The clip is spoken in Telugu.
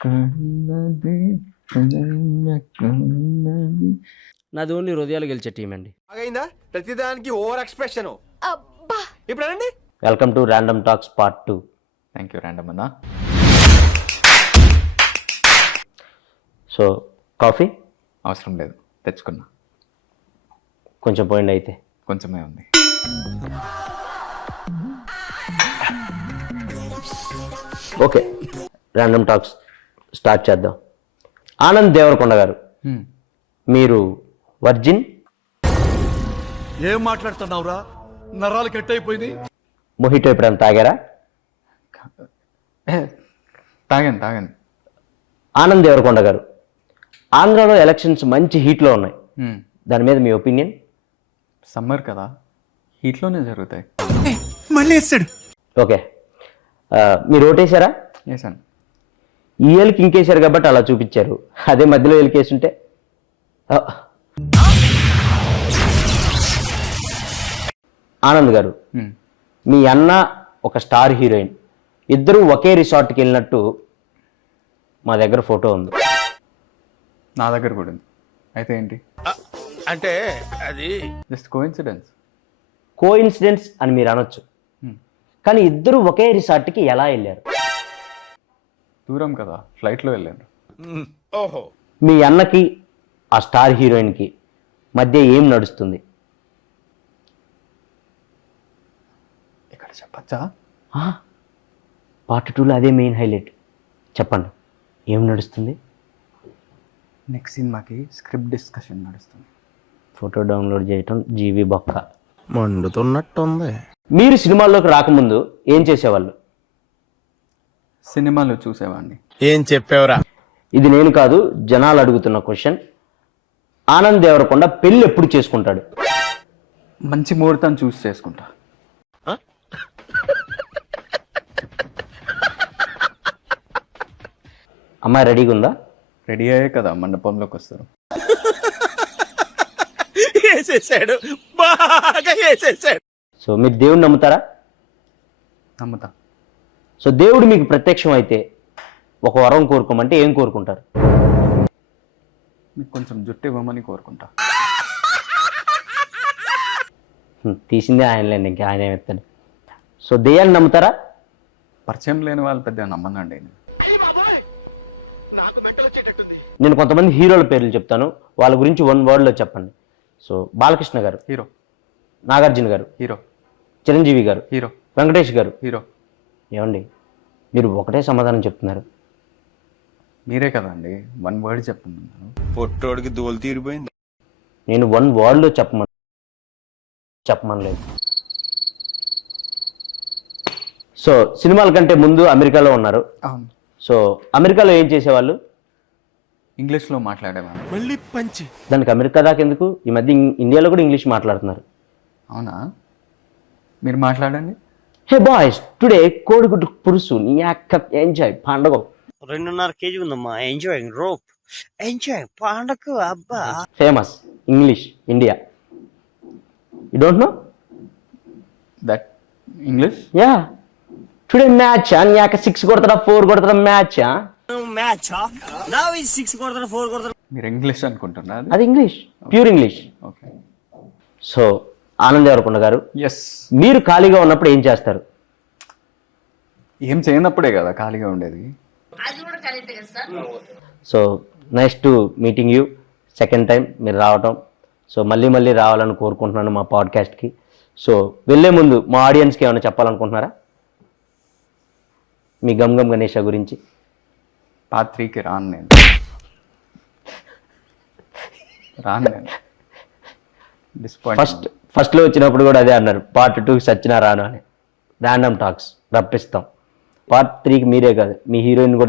ఎక్కడున్నది ఎక్కడున్నది. నాది ఓన్లీ హృదయాలు గెలిచే టీం అండి. అయిందా ప్రతిదానికి ఓవర్ ఎక్స్ప్రెషన్. ఇప్పుడు అనండి. Welcome to random talks part 2. Thank you random అన్న. సో కాఫీ అవసరం లేదు, తెచ్చుకున్నా. కొంచెం పోయింది అయితే. కొంచెమే ఉంది. ఓకే, ర్యాండమ్ టాక్స్ స్టార్ట్ చేద్దాం. ఆనంద్ దేవరకొండ గారు, మీరు వర్జిన్? ఏం మాట్లాడుతున్నావురా, నరాలు కట్ అయిపోయింది. మొహిటో ఎప్పుడైనా తాగారా? తాగాను. ఆనంద్ దేవరకొండ గారు, ఆంధ్రాలో ఎలక్షన్స్ మంచి హీట్లో ఉన్నాయి, దాని మీద మీ ఒపీనియన్? సమ్మర్ కదా, హీట్లోనే జరుగుతాయి. మళ్ళీ వేస్తాడు. ఓకే, మీరు ఓటేశారా? వేసాను. ఈ ఏళ్ళకి ఇంకేశారు కాబట్టి అలా చూపించారు, అదే మధ్యలో ఏళ్ళకేసుంటే. ఆనంద్ గారు, మీ అన్న ఒక స్టార్ హీరోయిన్, ఇద్దరు ఒకే రిసార్ట్కి వెళ్ళినట్టు మా దగ్గర ఫోటో ఉంది. నా దగ్గర కూడా ఉంది. అయితే ఏంటి? అంటే అది జస్ట్ కోఇన్సిడెన్స్. కోఇన్సిడెన్స్ అని మీరు అనొచ్చు, కానీ ఇద్దరు ఒకే రిసార్ట్కి ఎలా వెళ్ళారు? దూరం కదా, ఫ్లైట్లో వెళ్ళాను. ఓహో. మీ అన్నకి ఆ స్టార్ హీరోయిన్కి మధ్య ఏం నడుస్తుంది? ఇక్కడ చెప్పచ్చా? పార్ట్ 2లో అదే మెయిన్ హైలైట్. చెప్పండి, ఏం నడుస్తుంది? నెక్స్ట్ సినిమాకి స్క్రిప్ట్ డిస్కషన్ నడుస్తుంది. ఫోటో డౌన్లోడ్ చేయటం జీవి బొక్క మండుతున్నట్టుంది. మీరు సినిమాల్లోకి రాకముందు ఏం చేసేవాళ్ళు? సినిమాలు చూసేవాడిని. ఏం చెప్పావురా? ఇది నేను కాదు, జనాలు అడుగుతున్న క్వశ్చన్. ఆనంద్ దేవరకొండ పెళ్ళి ఎప్పుడు చేసుకుంటాడు? మంచి ముహూర్తం చూసి చేసుకుంటా. అమ్మాయి రెడీగా ఉందా? రెడీ అయ్యే కదా మండపంలోకి వస్తారు. వేసేసాడు, బాగా వేసేసాడు. సో మీరు దేవుడిని నమ్ముతారా? నమ్ముతా. సో దేవుడు మీకు ప్రత్యక్షం అయితే ఒక వరం కోరుకోమంటే ఏం కోరుకుంటారు? మీకు కొంచెం జుట్టు ఇవ్వమని కోరుకుంటా. తీసిందే ఆయనలేండి, ఇంకా ఆయన ఏమెత్తాడు. సో దెయ్యాన్ని నమ్ముతారా? పరిచయం లేని వాళ్ళు పెద్దగా నమ్మనండి. నేను కొంతమంది హీరోల పేర్లు చెప్తాను, వాళ్ళ గురించి 1 wordలో చెప్పండి. సో బాలకృష్ణ గారు హీరో, నాగార్జున గారు హీరో, చిరంజీవి గారు హీరో, వెంకటేష్ గారు హీరో. ఏమండి మీరు ఒకటే సమాధానం చెప్తున్నారు? మీరే కదండి 1 word చెప్తున్నాను. పొట్టోడికి దోలు తీరిపోయింది. నేను 1 wordలో చెప్పమనలేదు. సో సినిమాల కంటే ముందు అమెరికాలో ఉన్నారు. అవును. సో అమెరికాలో ఏం చేసేవాళ్ళు? ఇంగ్లీష్లో మాట్లాడేవాడిని. మళ్ళీ పంచి. దానికి అమెరికా దాకా ఎందుకు? ఈ మధ్య ఇండియాలో కూడా ఇంగ్లీష్ మాట్లాడుతున్నారు. అవునా? మీరు మాట్లాడండి. హే బాయ్స్, టుడే కోడిగుడ్డు పురుసు నీ అక్క ఎంజాయ్ పండగ. 2.5 kg ఉందమ్మా. ఎంజాయింగ్ రోప్, ఎంజాయ్ పండగ. అబ్బా famous English India. You don't know that English? Yeah. Today match నీ అక్క 6 కొడతారా 4 కొడతారా మ్యాచ్? మ్యాచ్ నా 6 కొడతారు 4 కొడతారు. మీరు ఇంగ్లీష్ అనుకుంటున్నా? అది English, pure English. Okay. So Anand Deverakonda గారు, ఎస్. మీరు ఖాళీగా ఉన్నప్పుడు ఏం చేస్తారు? ఏం చేయనప్పుడే కదా ఖాళీగా ఉండేది. So nice to meeting you second time మీరు రావటం. సో మళ్ళీ రావాలని కోరుకుంటున్నాను మా పాడ్కాస్ట్కి. సో వెళ్ళే ముందు మా ఆడియన్స్కి ఏమైనా చెప్పాలనుకుంటున్నారా మీ గమ్ గణేష గురించి? పార్ట్ 3కి రాను నేను. డిస్పాయింట్. ఫస్ట్లో వచ్చినప్పుడు కూడా అదే అన్నారు, పార్ట్ 2కి సచ్చినా రాను అని. Random talks రప్పిస్తాం. పార్ట్ 3కి మీరే కాదు, మీ హీరోయిన్ కూడా